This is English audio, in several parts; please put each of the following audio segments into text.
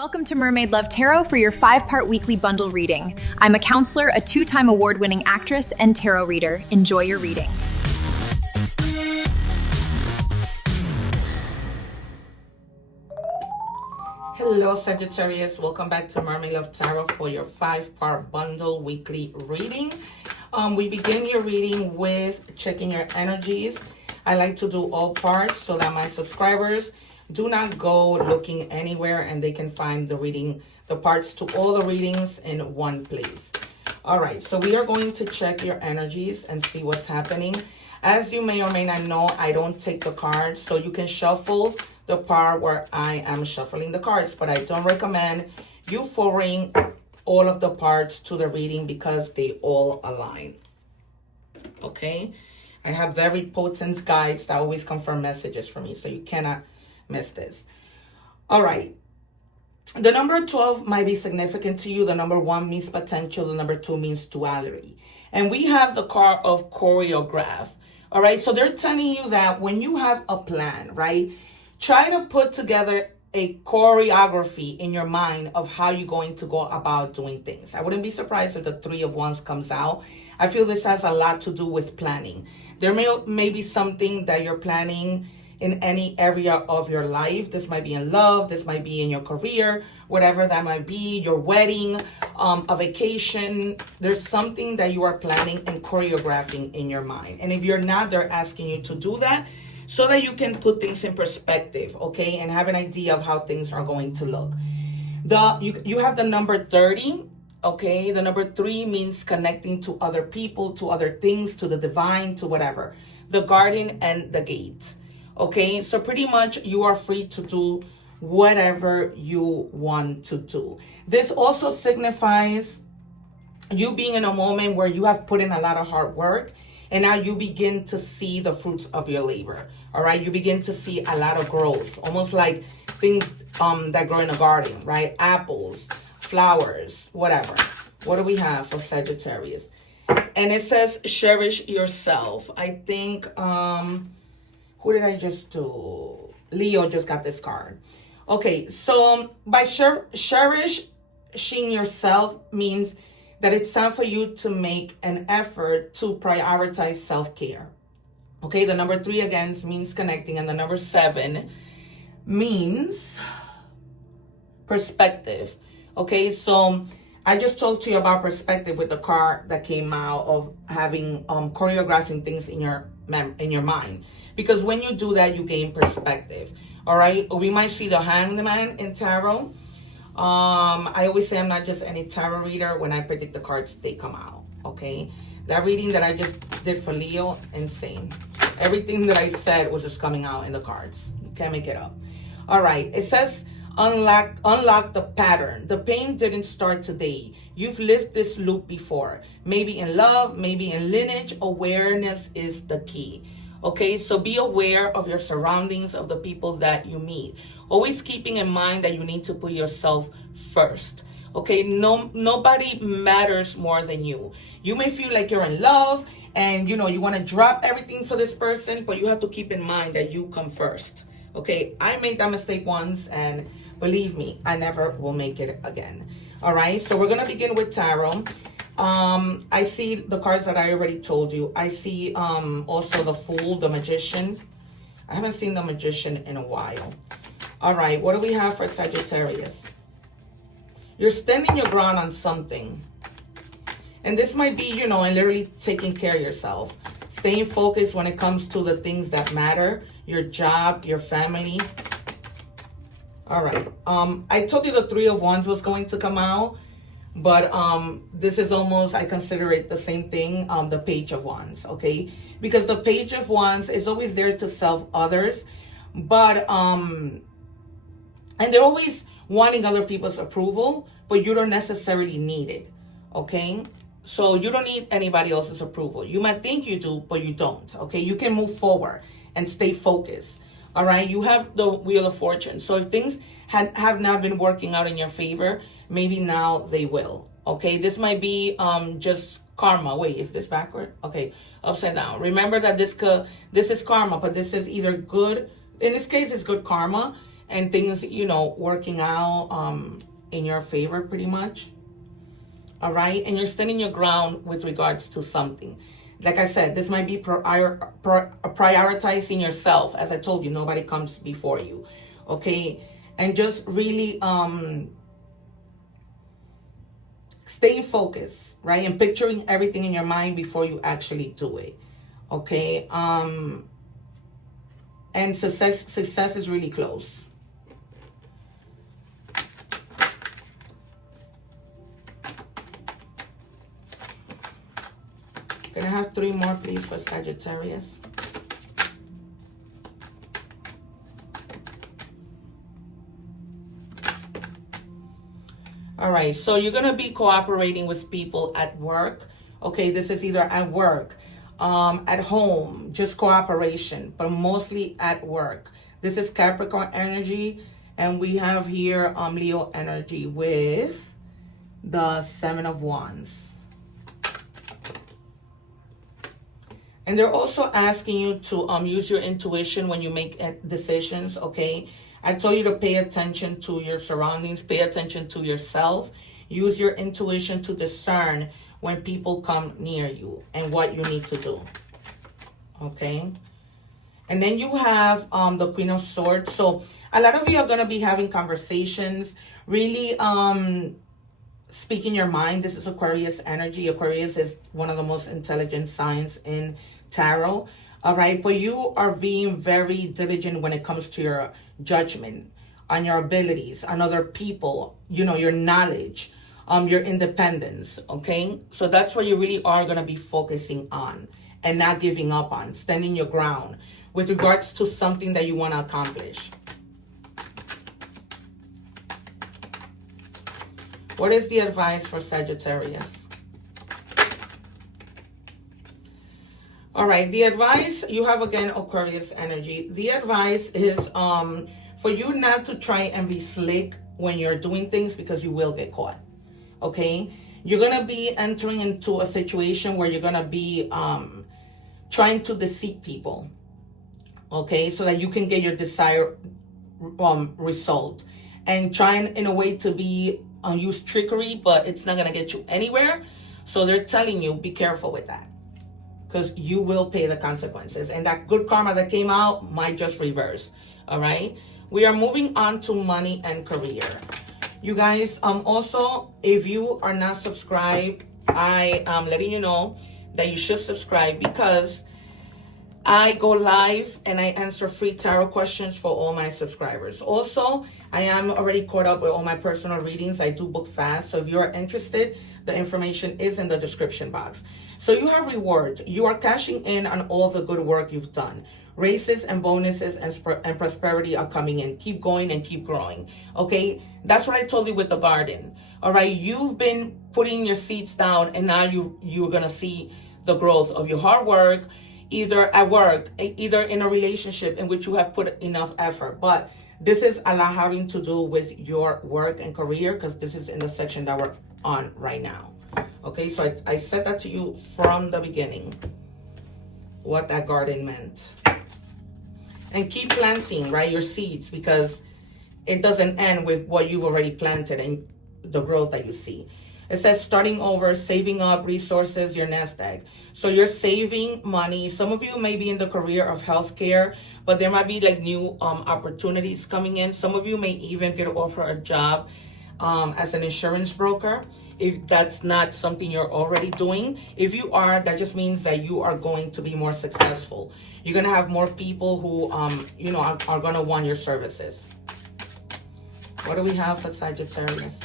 Welcome to Mermaid Love Tarot for your 5-part weekly bundle reading. I'm a counselor, a 2-time award-winning actress, and tarot reader. Enjoy your reading. Hello Sagittarius, welcome back to Mermaid Love Tarot for your 5-part bundle weekly reading. We begin your reading with checking your energies. I like to do all parts so that my subscribers do not go looking anywhere and they can find the parts to all the readings in one place. All right, so we are going to check your energies and see what's happening. As you may or may not know, I don't take the cards, so you can shuffle the part where I am shuffling the cards, but I don't recommend you forwarding all of the parts to the reading because they all align. Okay, I have very potent guides that always confirm messages for me, so you cannot miss this. All right, the number 12 might be significant to you. The number 1 means potential. The number 2 means duality, and we have the card of choreograph. All right, so they're telling you that when you have a plan, right, try to put together a choreography in your mind of how you're going to go about doing things. I wouldn't be surprised if the 3 of Wands comes out. I feel this has a lot to do with planning. There may be something that you're planning in any area of your life. This might be in love, this might be in your career, whatever that might be, your wedding, a vacation. There's something that you are planning and choreographing in your mind. And if you're not, they're asking you to do that so that you can put things in perspective, okay, and have an idea of how things are going to look. You have the number 30, okay? The number 3 means connecting to other people, to other things, to the divine, to whatever. The Garden and the Gate. Okay, so pretty much you are free to do whatever you want to do. This also signifies you being in a moment where you have put in a lot of hard work and now you begin to see the fruits of your labor. All right, you begin to see a lot of growth, almost like things that grow in a garden, right? Apples, flowers, whatever. What do we have for Sagittarius? And it says cherish yourself. I think who did I just do? Leo just got this card. Okay, so by cherishing yourself means that it's time for you to make an effort to prioritize self-care. Okay, the number 3 again means connecting, and the number 7 means perspective. Okay, so I just talked to you about perspective with the card that came out of having choreographing things in your mind. Because when you do that, you gain perspective. All right. We might see the Hanged Man in tarot. I always say I'm not just any tarot reader. When I predict the cards, they come out. Okay. That reading that I just did for Leo, insane. Everything that I said was just coming out in the cards. You can't make it up. All right. It says unlock the pattern. The pain didn't start today. You've lived this loop before. Maybe in love, maybe in lineage. Awareness is the key. Okay, so be aware of your surroundings, of the people that you meet. Always keeping in mind that you need to put yourself first. Okay, nobody matters more than you. You may feel like you're in love and you want to drop everything for this person, but you have to keep in mind that you come first. Okay, I made that mistake once and believe me, I never will make it again. All right, so we're going to begin with tarot. I see the cards that I already told you. I see also the Fool, the Magician. I haven't seen the Magician in a while. All right, what do we have for Sagittarius? You're standing your ground on something. And this might be, and literally taking care of yourself. Staying focused when it comes to the things that matter. Your job, your family. All right. I told you the 3 of Wands was going to come out. But this is almost, I consider it the same thing, the Page of Wands, okay? Because the Page of Wands is always there to serve others, but, and they're always wanting other people's approval, but you don't necessarily need it, okay? So you don't need anybody else's approval. You might think you do, but you don't, okay? You can move forward and stay focused. All right, you have the Wheel of Fortune. So if things have not been working out in your favor, maybe now they will. Okay, this might be just karma. Wait, is this backward? Okay, upside down. Remember that this is karma, but this is either good. In this case, it's good karma, and things, you know, working out in your favor pretty much. All right, and you're standing your ground with regards to something. Like I said, this might be prioritizing yourself. As I told you, nobody comes before you. Okay, and just really staying focused, right? And picturing everything in your mind before you actually do it. Okay, and success is really close. Can I have 3 more, please, for Sagittarius? All right, so you're going to be cooperating with people at work. Okay, this is either at work, at home, just cooperation, but mostly at work. This is Capricorn energy, and we have here Leo energy with the 7 of Wands. And they're also asking you to use your intuition when you make decisions, okay? I told you to pay attention to your surroundings, pay attention to yourself. Use your intuition to discern when people come near you and what you need to do, okay? And then you have the Queen of Swords. So a lot of you are going to be having conversations, really speaking your mind. This is Aquarius energy. Aquarius is one of the most intelligent signs in tarot. All right, but you are being very diligent when it comes to your judgment, on your abilities, on other people, you know, your knowledge, your independence, okay? So that's what you really are going to be focusing on and not giving up on, standing your ground with regards to something that you want to accomplish. What is the advice for Sagittarius? All right, the advice, you have again Aquarius energy. The advice is for you not to try and be slick when you're doing things, because you will get caught, okay? You're going to be entering into a situation where you're going to be trying to deceive people, okay? So that you can get your desired result. And trying in a way to be use trickery, but it's not going to get you anywhere. So they're telling you, be careful with that, because you will pay the consequences. And that good karma that came out might just reverse. All right. We are moving on to money and career. You guys, also, if you are not subscribed, I am letting you know that you should subscribe, because I go live and I answer free tarot questions for all my subscribers. Also, I am already caught up with all my personal readings. I do book fast. So if you are interested, the information is in the description box. So you have rewards. You are cashing in on all the good work you've done. Raises and bonuses and prosperity are coming in. Keep going and keep growing. Okay, that's what I told you with the garden. All right, you've been putting your seeds down, and now you're gonna see the growth of your hard work, either at work, either in a relationship in which you have put enough effort. But this is a lot having to do with your work and career, because this is in the section that we're on right now. Okay, so I said that to you from the beginning, what that garden meant. And keep planting, right, your seeds, because it doesn't end with what you've already planted and the growth that you see. It says starting over, saving up resources, your nest egg. So you're saving money. Some of you may be in the career of healthcare, but there might be like new opportunities coming in. Some of you may even get offered a job as an insurance broker, if that's not something you're already doing. If you are, that just means that you are going to be more successful. You're going to have more people who, you know, are going to want your services. What do we have for Sagittarius?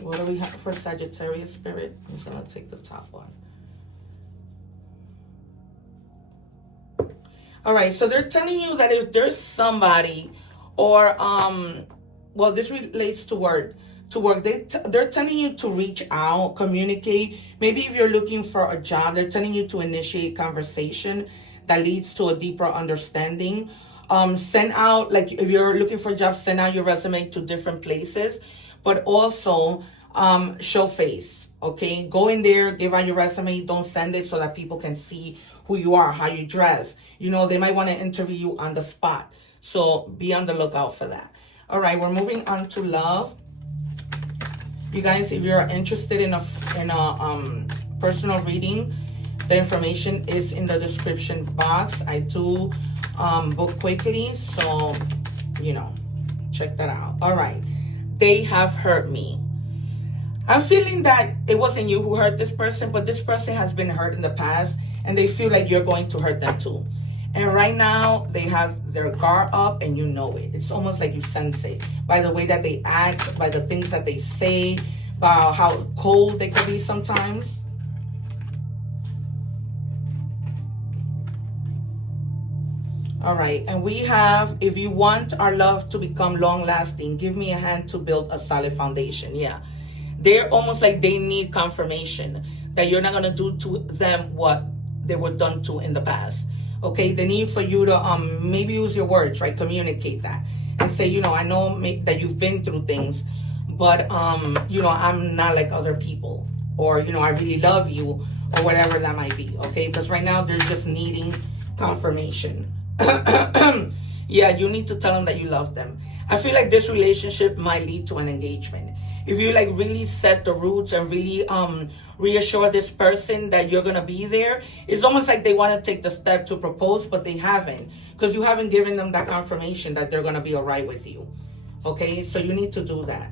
What do we have for Sagittarius, Spirit? I'm just going to take the top one. All right, so they're telling you that if there's somebody, or well, this relates to work. They're telling you to reach out, communicate. Maybe if you're looking for a job, they're telling you to initiate conversation that leads to a deeper understanding. Send out, like if you're looking for a job, send out your resume to different places, but also show face. Okay, go in there, give out your resume. Don't send it so that people can see who you are, how you dress. You know, they might want to interview you on the spot. So be on the lookout for that. All right, we're moving on to love. You guys, if you're interested in a personal reading, the information is in the description box. I do book quickly, so, you know, check that out. All right, they have hurt me. I'm feeling that it wasn't you who hurt this person, but this person has been hurt in the past, and they feel like you're going to hurt them too. And right now, they have their guard up, and you know it. It's almost like you sense it by the way that they act, by the things that they say, by how cold they could be sometimes. All right, and we have, if you want our love to become long-lasting, give me a hand to build a solid foundation. Yeah. They're almost like they need confirmation that you're not going to do to them what they were done to in the past. Okay, they need for you to maybe use your words, right? Communicate that and say, you know, I know that you've been through things, but you know, I'm not like other people, or you know, I really love you, or whatever that might be. Okay, because right now they're just needing confirmation. Yeah, you need to tell them that you love them. I feel like this relationship might lead to an engagement. If you like really set the roots and really reassure this person that you're gonna be there, it's almost like they want to take the step to propose, but they haven't, because you haven't given them that confirmation that they're gonna be all right with you. Okay, so you need to do that.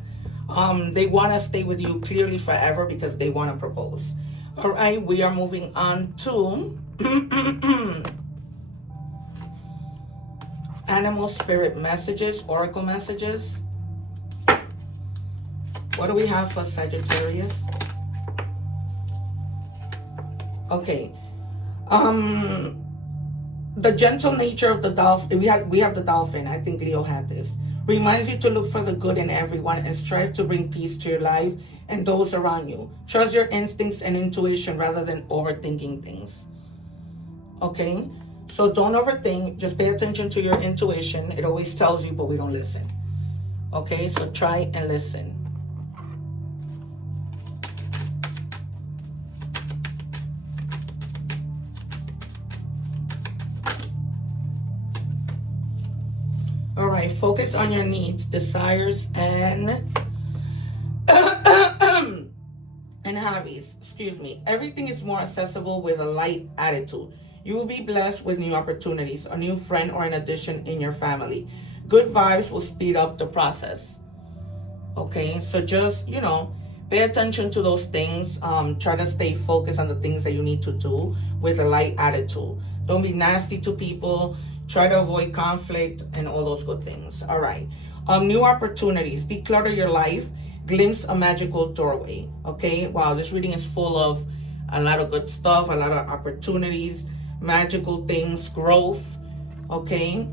They want to stay with you clearly forever because they want to propose. All right, we are moving on to animal spirit messages, oracle messages. What do we have for Sagittarius? Okay. The gentle nature of the dolphin. We have the dolphin. I think Leo had this. Reminds you to look for the good in everyone and strive to bring peace to your life and those around you. Trust your instincts and intuition rather than overthinking things. Okay? So don't overthink. Just pay attention to your intuition. It always tells you, but we don't listen. Okay? So try and listen. All right, focus on your needs, desires, and hobbies. Excuse me. Everything is more accessible with a light attitude. You will be blessed with new opportunities, a new friend, or an addition in your family. Good vibes will speed up the process. Okay, so just, you know, pay attention to those things. Try to stay focused on the things that you need to do with a light attitude. Don't be nasty to people. Try to avoid conflict and all those good things. All right. New opportunities. Declutter your life. Glimpse a magical doorway. Okay. Wow. This reading is full of a lot of good stuff, a lot of opportunities, magical things, growth. Okay.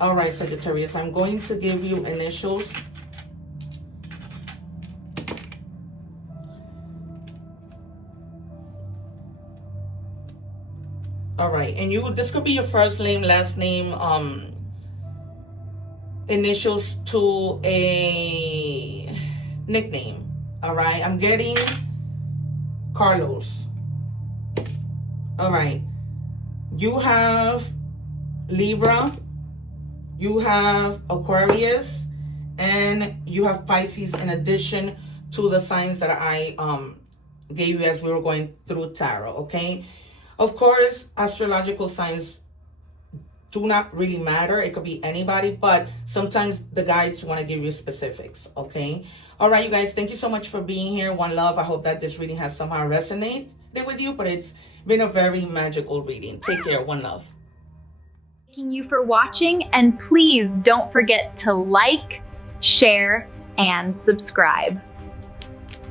All right, Sagittarius. I'm going to give you initials. All right, and this could be your first name, last name, initials to a nickname. All right, I'm getting Carlos. All right, you have Libra, you have Aquarius, and you have Pisces in addition to the signs that I gave you as we were going through tarot, okay? Of course, astrological signs do not really matter. It could be anybody, but sometimes the guides want to give you specifics, okay? All right, you guys, thank you so much for being here. One love. I hope that this reading has somehow resonated with you, but it's been a very magical reading. Take care. One love. Thanking you for watching, and please don't forget to like, share, and subscribe.